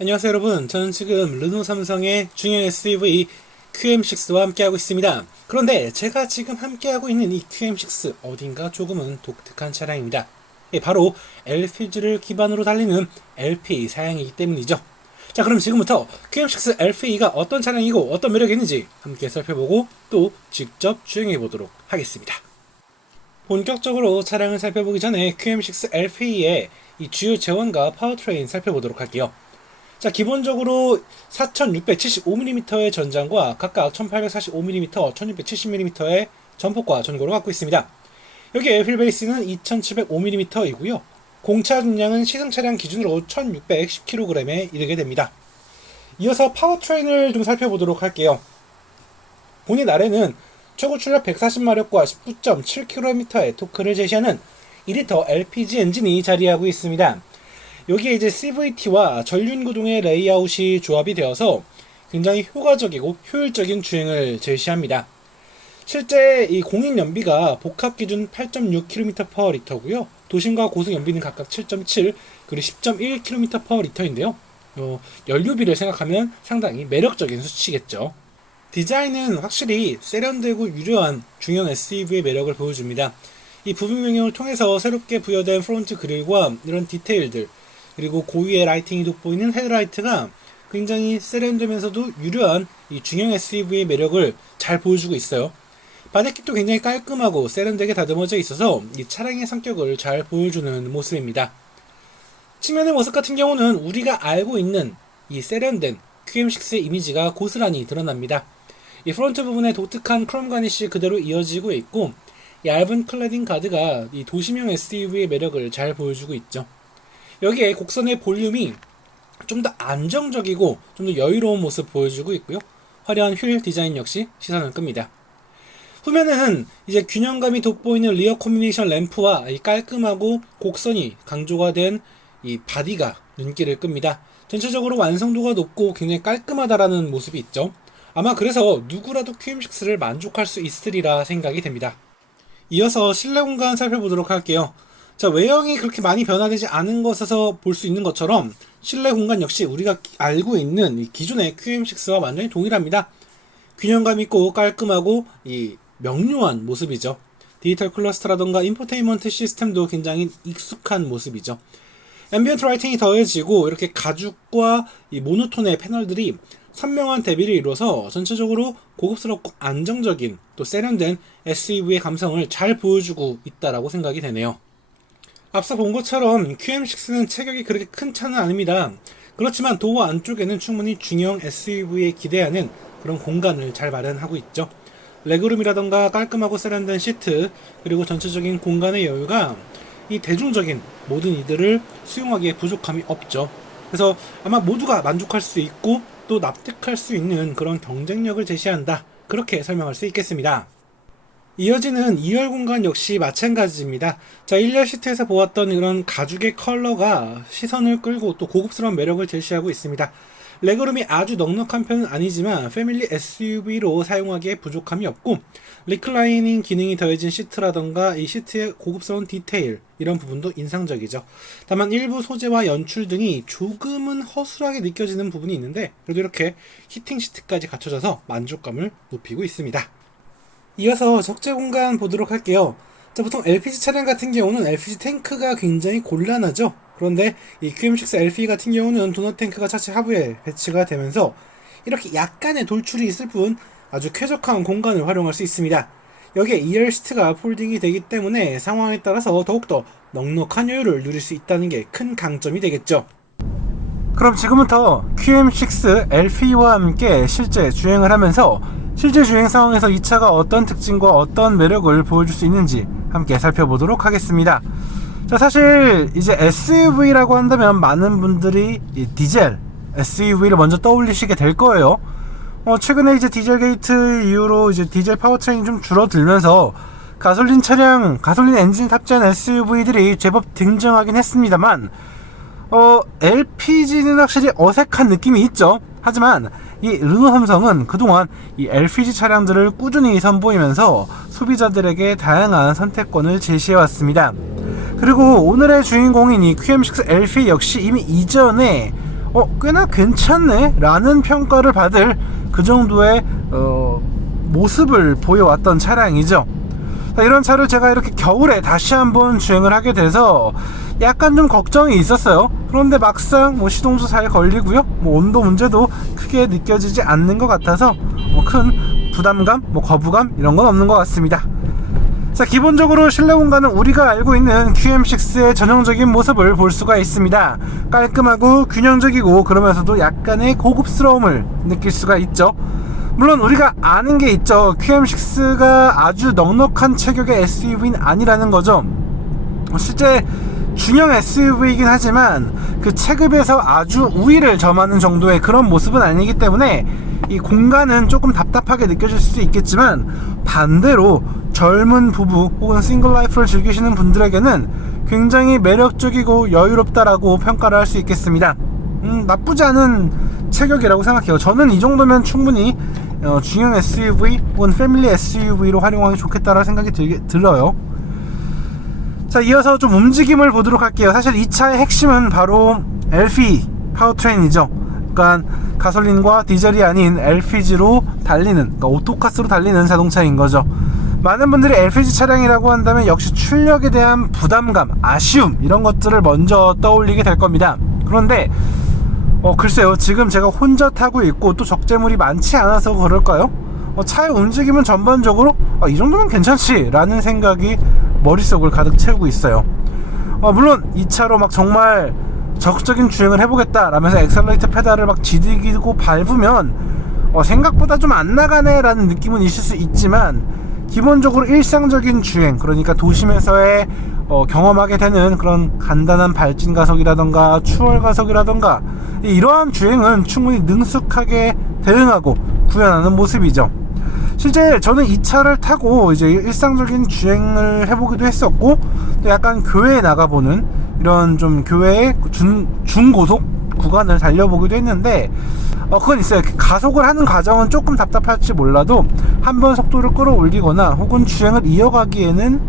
안녕하세요 여러분, 저는 지금 르노 삼성의 중형 SUV QM6와 함께하고 있습니다. 그런데 제가 지금 함께하고 있는 이 QM6 어딘가 조금은 독특한 차량입니다. 바로 LPG를 기반으로 달리는 LP 사양이기 때문이죠. 자, 그럼 지금부터 QM6 LP가 어떤 차량이고 어떤 매력이 있는지 함께 살펴보고 또 직접 주행해 보도록 하겠습니다. 본격적으로 차량을 살펴보기 전에 QM6 LP의 이 주요 제원과 파워트레인 살펴보도록 할게요. 자, 기본적으로 4675mm의 전장과 각각 1845mm, 1670mm의 전폭과 전고를 갖고 있습니다. 여기에 휠베이스는 2705mm이고요. 공차 중량은 시승 차량 기준으로 1610kg에 이르게 됩니다. 이어서 파워트레인을 좀 살펴보도록 할게요. 본인 아래는 최고 출력 140마력과 19.7km의 토크를 제시하는 2리터 LPG 엔진이 자리하고 있습니다. 여기에 이제 CVT와 전륜구동의 레이아웃이 조합이 되어서 굉장히 효과적이고 효율적인 주행을 제시합니다. 실제 이 공인 연비가 복합 기준 8.6km/L고요. 도심과 고속 연비는 각각 7.7 그리고 10.1km/L인데요. 연료비를 생각하면 상당히 매력적인 수치겠죠. 디자인은 확실히 세련되고 유려한 중형 SUV의 매력을 보여줍니다. 이 부분 변경을 통해서 새롭게 부여된 프론트 그릴과 이런 디테일들, 그리고 고위의 라이팅이 돋보이는 헤드라이트가 굉장히 세련되면서도 유려한 이 중형 SUV의 매력을 잘 보여주고 있어요. 바디킷도 굉장히 깔끔하고 세련되게 다듬어져 있어서 이 차량의 성격을 잘 보여주는 모습입니다. 측면의 모습 같은 경우는 우리가 알고 있는 이 세련된 QM6의 이미지가 고스란히 드러납니다. 이 프론트 부분에 독특한 크롬 가니쉬 그대로 이어지고 있고, 얇은 클래딩 가드가 이 도심형 SUV의 매력을 잘 보여주고 있죠. 여기에 곡선의 볼륨이 좀 더 안정적이고 좀 더 여유로운 모습 보여주고 있고요. 화려한 휠 디자인 역시 시선을 끕니다. 후면은 이제 균형감이 돋보이는 리어 코미네이션 램프와 이 깔끔하고 곡선이 강조가 된 이 바디가 눈길을 끕니다. 전체적으로 완성도가 높고 굉장히 깔끔하다라는 모습이 있죠. 아마 그래서 누구라도 QM6를 만족할 수 있으리라 생각이 됩니다. 이어서 실내 공간 살펴보도록 할게요. 자, 외형이 그렇게 많이 변화되지 않은 것에서 볼 수 있는 것처럼 실내 공간 역시 우리가 알고 있는 이 기존의 QM6와 완전히 동일합니다. 균형감 있고 깔끔하고 이 명료한 모습이죠. 디지털 클러스터라던가 인포테인먼트 시스템도 굉장히 익숙한 모습이죠. 앰비언트 라이팅이 더해지고 이렇게 가죽과 이 모노톤의 패널들이 선명한 대비를 이루어서 전체적으로 고급스럽고 안정적인 또 세련된 SUV의 감성을 잘 보여주고 있다라고 생각이 되네요. 앞서 본 것처럼 QM6는 체격이 그렇게 큰 차는 아닙니다. 그렇지만 도어 안쪽에는 충분히 중형 SUV에 기대하는 그런 공간을 잘 마련하고 있죠. 레그룸이라던가 깔끔하고 세련된 시트, 그리고 전체적인 공간의 여유가 이 대중적인 모든 이들을 수용하기에 부족함이 없죠. 그래서 아마 모두가 만족할 수 있고 또 납득할 수 있는 그런 경쟁력을 제시한다, 그렇게 설명할 수 있겠습니다. 이어지는 2열 공간 역시 마찬가지입니다. 자, 1열 시트에서 보았던 이런 가죽의 컬러가 시선을 끌고 또 고급스러운 매력을 제시하고 있습니다. 레그룸이 아주 넉넉한 편은 아니지만 패밀리 SUV로 사용하기에 부족함이 없고, 리클라이닝 기능이 더해진 시트라던가 이 시트의 고급스러운 디테일, 이런 부분도 인상적이죠. 다만 일부 소재와 연출 등이 조금은 허술하게 느껴지는 부분이 있는데, 그래도 이렇게 히팅 시트까지 갖춰져서 만족감을 높이고 있습니다. 이어서 적재 공간 보도록 할게요. 자, 보통 LPG 차량 같은 경우는 LPG 탱크가 굉장히 곤란하죠. 그런데 이 QM6 LP 같은 경우는 도넛 탱크가 차체 하부에 배치가 되면서 이렇게 약간의 돌출이 있을 뿐 아주 쾌적한 공간을 활용할 수 있습니다. 여기에 2열 시트가 폴딩이 되기 때문에 상황에 따라서 더욱더 넉넉한 여유를 누릴 수 있다는 게 큰 강점이 되겠죠. 그럼 지금부터 QM6 LP와 함께 실제 주행을 하면서 실제 주행 상황에서 이 차가 어떤 특징과 어떤 매력을 보여줄 수 있는지 함께 살펴보도록 하겠습니다. 자, 사실 이제 SUV라고 한다면 많은 분들이 이 디젤 SUV를 먼저 떠올리시게 될 거예요. 최근에 이제 디젤 게이트 이후로 이제 디젤 파워트레인이 좀 줄어들면서 가솔린 차량, 가솔린 엔진 탑재한 SUV들이 제법 등장하긴 했습니다만, LPG는 확실히 어색한 느낌이 있죠. 하지만 이 르노 삼성은 그동안 이 LPG 차량들을 꾸준히 선보이면서 소비자들에게 다양한 선택권을 제시해왔습니다. 그리고 오늘의 주인공인 이 QM6 LP 역시 이미 이전에 꽤나 괜찮네 라는 평가를 받을 그 정도의 모습을 보여왔던 차량이죠. 이런 차를 제가 이렇게 겨울에 다시 한번 주행을 하게 돼서 약간 좀 걱정이 있었어요. 그런데 막상 시동도 잘 걸리고요, 온도 문제도 크게 느껴지지 않는 것 같아서 큰 부담감, 거부감 이런 건 없는 것 같습니다. 자, 기본적으로 실내 공간은 우리가 알고 있는 QM6의 전형적인 모습을 볼 수가 있습니다. 깔끔하고 균형적이고 그러면서도 약간의 고급스러움을 느낄 수가 있죠. 물론 우리가 아는 게 있죠. QM6가 아주 넉넉한 체격의 SUV는 아니라는 거죠. 실제 중형 SUV이긴 하지만 그 체급에서 아주 우위를 점하는 정도의 그런 모습은 아니기 때문에 이 공간은 조금 답답하게 느껴질 수 있겠지만, 반대로 젊은 부부 혹은 싱글 라이프를 즐기시는 분들에게는 굉장히 매력적이고 여유롭다라고 평가를 할 수 있겠습니다. 나쁘지 않은 체격이라고 생각해요. 저는 이 정도면 충분히 중형 SUV 혹은 패밀리 SUV로 활용하기 좋겠다라는 생각이 들어요. 자, 이어서 좀 움직임을 보도록 할게요. 사실 이 차의 핵심은 바로 LP 파워트레인이죠. 그러니까 가솔린과 디젤이 아닌 LPG로 달리는, 그러니까 오토카스로 달리는 자동차인 거죠. 많은 분들이 LPG 차량이라고 한다면 역시 출력에 대한 부담감, 아쉬움 이런 것들을 먼저 떠올리게 될 겁니다. 그런데 글쎄요, 지금 제가 혼자 타고 있고 또 적재물이 많지 않아서 그럴까요? 차의 움직임은 전반적으로 이 정도면 괜찮지 라는 생각이 머릿속을 가득 채우고 있어요. 물론 이 차로 막 정말 적극적인 주행을 해보겠다 라면서 엑셀러레이터 페달을 막 디디고 밟으면 생각보다 좀 안 나가네 라는 느낌은 있을 수 있지만, 기본적으로 일상적인 주행, 그러니까 도심에서의 경험하게 되는 그런 간단한 발진 가속이라던가 추월 가속이라던가 이러한 주행은 충분히 능숙하게 대응하고 구현하는 모습이죠. 실제 저는 이 차를 타고 이제 일상적인 주행을 해보기도 했었고, 또 약간 교회에 나가보는 이런 좀 교회의 중고속 구간을 달려보기도 했는데, 그건 있어요. 가속을 하는 과정은 조금 답답할지 몰라도 한번 속도를 끌어올리거나 혹은 주행을 이어가기에는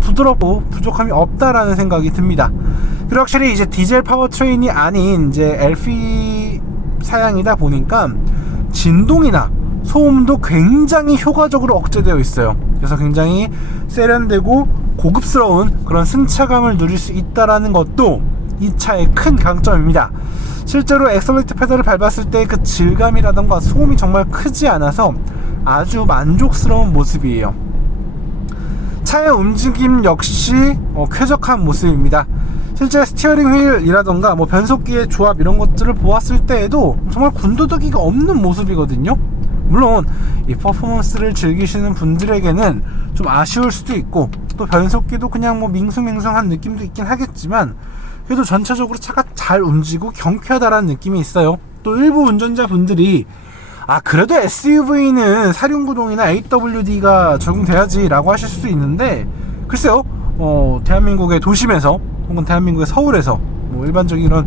부드럽고 부족함이 없다라는 생각이 듭니다. 그리고 확실히 이제 디젤 파워트레인이 아닌 이제 LP 사양이다 보니까 진동이나 소음도 굉장히 효과적으로 억제되어 있어요. 그래서 굉장히 세련되고 고급스러운 그런 승차감을 누릴 수 있다라는 것도 이 차의 큰 강점입니다. 실제로 엑셀러레이터 페달을 밟았을 때 그 질감이라던가 소음이 정말 크지 않아서 아주 만족스러운 모습이에요. 차의 움직임 역시 쾌적한 모습입니다. 실제 스티어링 휠이라던가 변속기의 조합 이런 것들을 보았을 때에도 정말 군더더기가 없는 모습이거든요. 물론 이 퍼포먼스를 즐기시는 분들에게는 좀 아쉬울 수도 있고, 또 변속기도 그냥 밍숭맹숭한 느낌도 있긴 하겠지만, 그래도 전체적으로 차가 잘 움직이고 경쾌하다라는 느낌이 있어요. 또 일부 운전자분들이 그래도 SUV는 사륜구동이나 AWD가 적용돼야지 라고 하실 수도 있는데, 글쎄요, 대한민국의 도심에서 혹은 대한민국의 서울에서 일반적인 이런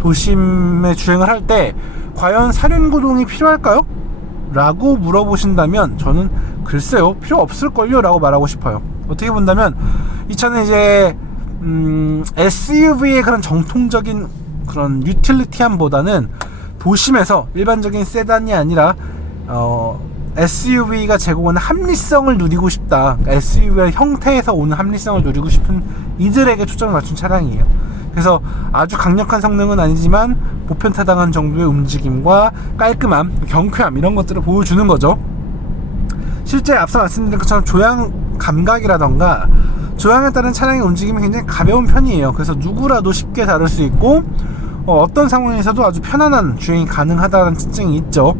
도심에 주행을 할 때 과연 사륜구동이 필요할까요? 라고 물어보신다면 저는 글쎄요, 필요 없을걸요 라고 말하고 싶어요. 어떻게 본다면 이 차는 이제 SUV의 그런 정통적인 그런 유틸리티함보다는 도심에서 일반적인 세단이 아니라 SUV가 제공하는 합리성을 누리고 싶다, SUV의 형태에서 오는 합리성을 누리고 싶은 이들에게 초점을 맞춘 차량이에요. 그래서 아주 강력한 성능은 아니지만 보편타당한 정도의 움직임과 깔끔함, 경쾌함 이런 것들을 보여주는 거죠. 실제 앞서 말씀드린 것처럼 조향 감각이라던가 조향에 따른 차량의 움직임이 굉장히 가벼운 편이에요. 그래서 누구라도 쉽게 다룰 수 있고 어떤 상황에서도 아주 편안한 주행이 가능하다는 특징이 있죠.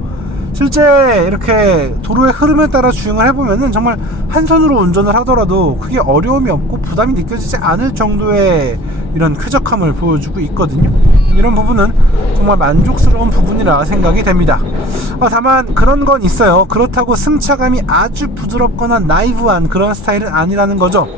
실제 이렇게 도로의 흐름에 따라 주행을 해보면은 정말 한 손으로 운전을 하더라도 크게 어려움이 없고 부담이 느껴지지 않을 정도의 이런 쾌적함을 보여주고 있거든요. 이런 부분은 정말 만족스러운 부분이라 생각이 됩니다. 다만 그런 건 있어요. 그렇다고 승차감이 아주 부드럽거나 나이브한 그런 스타일은 아니라는 거죠.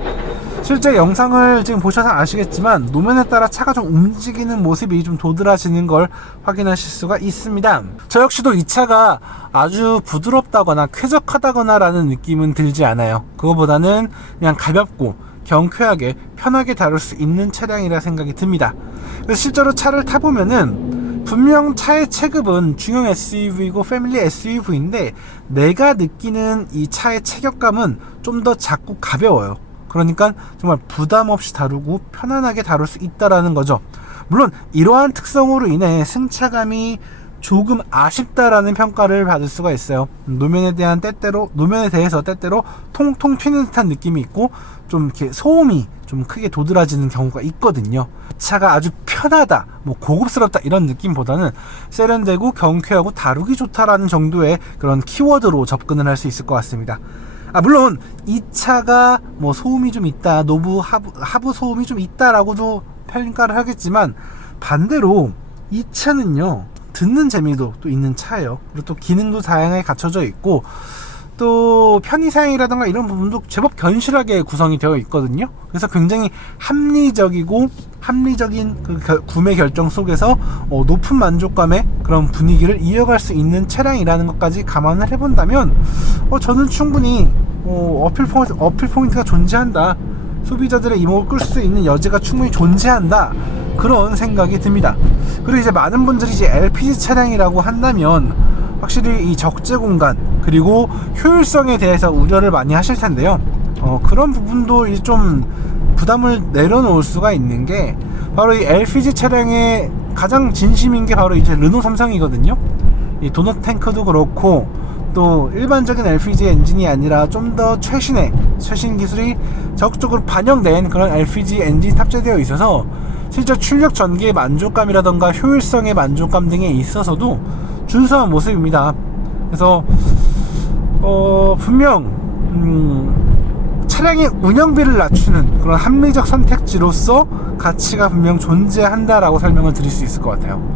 실제 영상을 지금 보셔서 아시겠지만 노면에 따라 차가 좀 움직이는 모습이 좀 도드라지는 걸 확인하실 수가 있습니다. 저 역시도 이 차가 아주 부드럽다거나 쾌적하다거나 라는 느낌은 들지 않아요. 그거보다는 그냥 가볍고 경쾌하게 편하게 다룰 수 있는 차량이라 생각이 듭니다. 그래서 실제로 차를 타보면은 분명 차의 체급은 중형 SUV고 패밀리 SUV인데 내가 느끼는 이 차의 체격감은 좀 더 작고 가벼워요. 그러니까 정말 부담 없이 다루고 편안하게 다룰 수 있다라는 거죠. 물론 이러한 특성으로 인해 승차감이 조금 아쉽다라는 평가를 받을 수가 있어요. 노면에 대해서 때때로 통통 튀는 듯한 느낌이 있고 좀 이렇게 소음이 좀 크게 도드라지는 경우가 있거든요. 차가 아주 편하다, 뭐 고급스럽다 이런 느낌보다는 세련되고 경쾌하고 다루기 좋다라는 정도의 그런 키워드로 접근을 할 수 있을 것 같습니다. 물론 이 차가 뭐 소음이 좀 있다, 노부 하부 소음이 좀 있다라고도 평가를 하겠지만 반대로 이 차는요 듣는 재미도 또 있는 차예요. 그리고 또 기능도 다양하게 갖춰져 있고 또 편의사양이라던가 이런 부분도 제법 견실하게 구성이 되어 있거든요. 그래서 굉장히 합리적인 그 구매 결정 속에서 높은 만족감의 그런 분위기를 이어갈 수 있는 차량이라는 것까지 감안을 해본다면 저는 충분히 어필 포인트가 존재한다, 소비자들의 이목을 끌 수 있는 여지가 충분히 존재한다, 그런 생각이 듭니다. 그리고 이제 많은 분들이 이제 LPG 차량이라고 한다면 확실히 이 적재 공간 그리고 효율성에 대해서 우려를 많이 하실 텐데요. 그런 부분도 이제 좀 부담을 내려놓을 수가 있는 게 바로 이 LPG 차량의 가장 진심인 게 바로 이제 르노 삼성이거든요. 이 도넛 탱크도 그렇고 또 일반적인 LPG 엔진이 아니라 좀 더 최신 기술이 적극적으로 반영된 그런 LPG 엔진이 탑재되어 있어서 실제 출력 전기의 만족감이라던가 효율성의 만족감 등에 있어서도 준수한 모습입니다. 그래서 분명 차량의 운영비를 낮추는 그런 합리적 선택지로서 가치가 분명 존재한다라고 설명을 드릴 수 있을 것 같아요.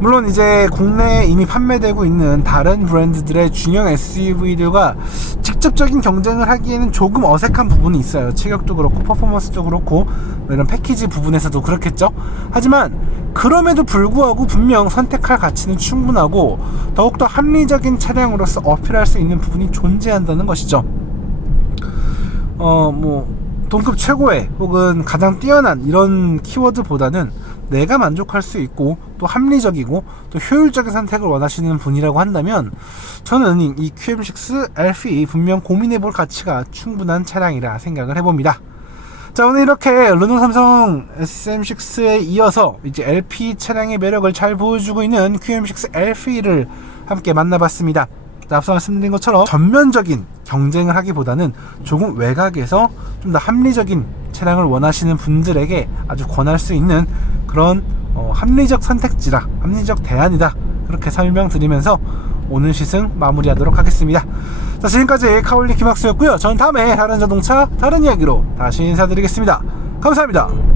물론 이제 국내에 이미 판매되고 있는 다른 브랜드들의 중형 SUV들과 직접적인 경쟁을 하기에는 조금 어색한 부분이 있어요. 체격도 그렇고 퍼포먼스도 그렇고 이런 패키지 부분에서도 그렇겠죠. 하지만 그럼에도 불구하고 분명 선택할 가치는 충분하고 더욱더 합리적인 차량으로서 어필할 수 있는 부분이 존재한다는 것이죠. 동급 최고의 혹은 가장 뛰어난 이런 키워드보다는 내가 만족할 수 있고 또 합리적이고 또 효율적인 선택을 원하시는 분이라고 한다면 저는 이 QM6 LP 분명 고민해볼 가치가 충분한 차량이라 생각을 해봅니다. 자, 오늘 이렇게 르노 삼성 SM6에 이어서 이제 LP 차량의 매력을 잘 보여주고 있는 QM6 LP를 함께 만나봤습니다. 앞서 말씀드린 것처럼 전면적인 경쟁을 하기보다는 조금 외곽에서 좀 더 합리적인 차량을 원하시는 분들에게 아주 권할 수 있는 그런 합리적 선택지다, 합리적 대안이다, 그렇게 설명드리면서 오늘 시승 마무리하도록 하겠습니다. 자, 지금까지 카올리 김학수였고요. 저는 다음에 다른 자동차 다른 이야기로 다시 인사드리겠습니다. 감사합니다.